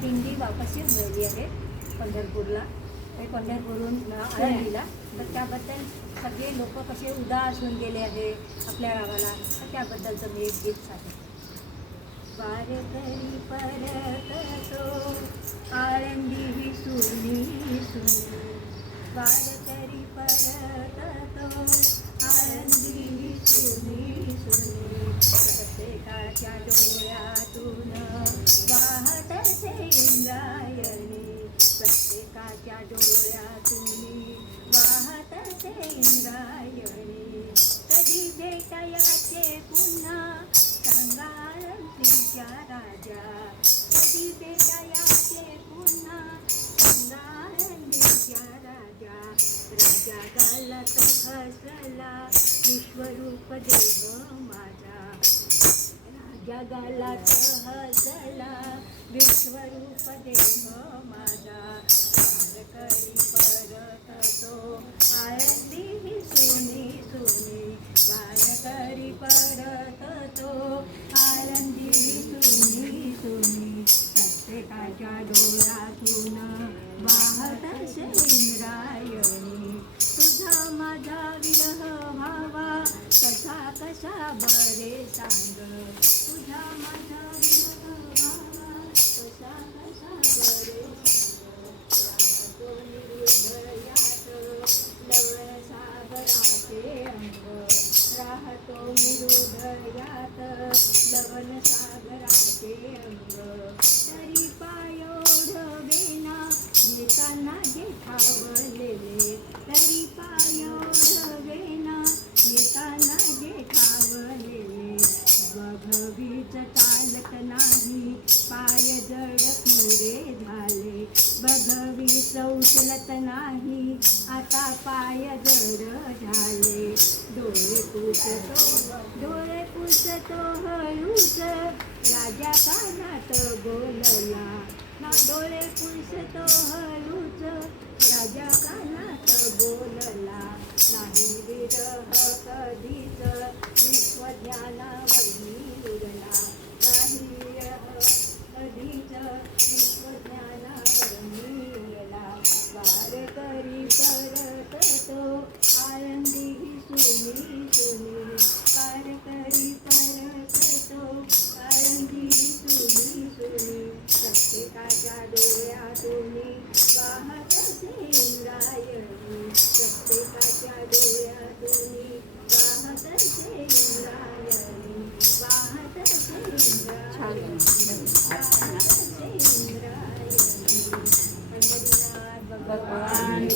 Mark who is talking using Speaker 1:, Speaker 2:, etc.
Speaker 1: दिंडी वापसीच झाली आहे पंढरपूरला. ते पंढरपूरहून आळंदीला. तर त्याबद्दल सगळे लोक कसे उदास होऊन गेले आहे आपल्या गावाला तर त्याबद्दलचं मी एक गीत सांगते वारकरी परततो आळंदी ही सुनी सुनी वारकरी परततो आळंदी ही सुनी सुनी प्रत्येकाच्या डोळ्यातून प्रत्येकाच्या डोळ्यातून वाहत असे इंद्रायणी. कधी भेटायाचे पुन्हा? संगारतीच्या राजा. कधी भेटायाचे पुन्हा? संगारतीच्या राजा. राजा गालात हसला विश्वरूप देह माझा. राजा गालात हसला विश्वरूप देह माझा. बरे सांग तुझा माझा विरह कसा कसा बरे राहतो सागराचे अंग राहतो लवण सागराचे अंग. तरी बघवीच चौचलत नाही. आता पाय जड झाले. डोळे पुसतो डोळे पुसतो हळूच. राजा कानात बोलला ना डोळे पुसतो हळूच. राजा कानात बोल प्रत्येकाच्या डोळ्यातोनी वाहत असे इंद्रायणी प्रत्येकाच्या डोळ्यातोनी वाहत असे इंद्रायणी वाहत असे इंद्रायणी इंद्रायणी भगवान